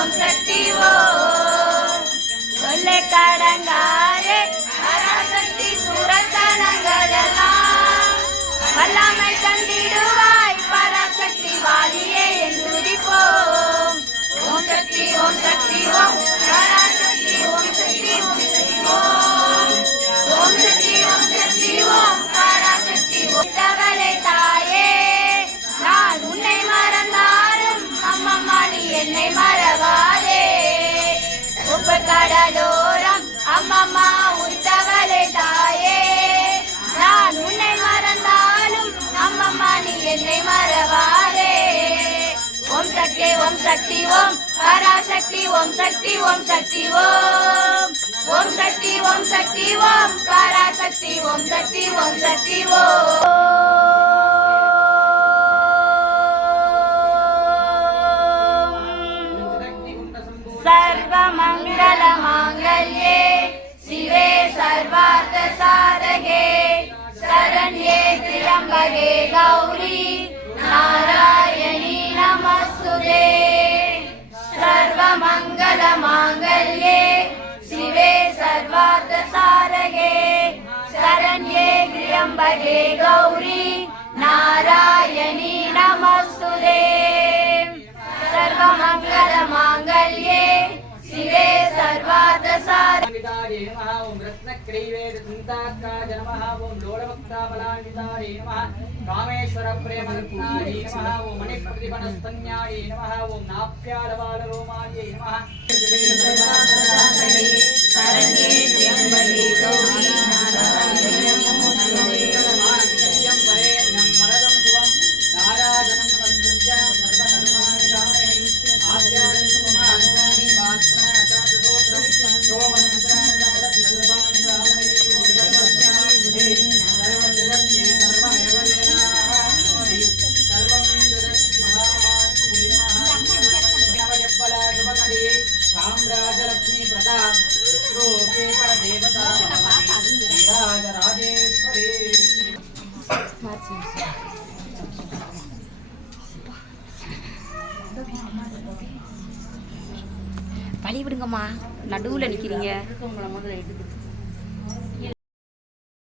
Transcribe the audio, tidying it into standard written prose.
ஓம் சக்தி ஓம் சொல்ல கடங்காரே பராசக்தி சூரத்தனங்கள் எல்லாம் வல்லமை தந்திடுவாய் பராசக்தி வாலியே என்று துதிப்போம். ஓம் சக்தி ஓம் சக்தி ஓம் பராசக்தி ஓம் சக்தி ஓம் சக்தி ஓம் ஓம் சக்தி ஓம் சக்தி ஓம் பராசக்தி தவளை தாயே நான் உன்னை மறந்தாலும் அம்மம்மா நீ என்னை மறவாதே. உப்பு கடலோரம் அம்மம்மா உத்தவளை தாயே நான் உன்னை மறந்தாலும் அம்மம்மா நீ என்னை மறவாதே. ஓம் சக்தி ஓம் சக்தி ஓம் பராசக்தி ஓம் சக்தி ஓம் சக்தி ஓம் ஓம் சக்தி ஓம் சக்தி ஓம் பராசக்தி ஓம் சக்தி ஓம் சக்தி ஓம். सर्वमंगल मांगल्ये शिवे सर्वार्थ साधके शरण्ये त्र्यंबके गौरी नारायणी नमस्तुते. सर्वमंगल मांगल्ये शिवे सर्वार्थ साधके शरण्ये त्र्यंबके गौरी नारायणी नमस्तुते. सर्वमंगल मांगल्ये शिवे सर्वार्थ साधके ओम रत्नक्रीवेद चिंताकाय नमः. ओम लोलभक्ताबलान्विताय नमः. कामेश्वर प्रेमरत्नाय नमः. ओम मणिप्रतिपनस्तन्याय नमः. ओम नाप्यालबालरोमाय नमः. शरण्ये त्र्यंबके गौरी नारायणी नमस्तुते. साम्राज्यलक्ष्मी प्रताप रूपे परदेवता राजराजेश्वरी. பழி விடுங்கம்மா, நடுவுல நிக்கிறீங்க.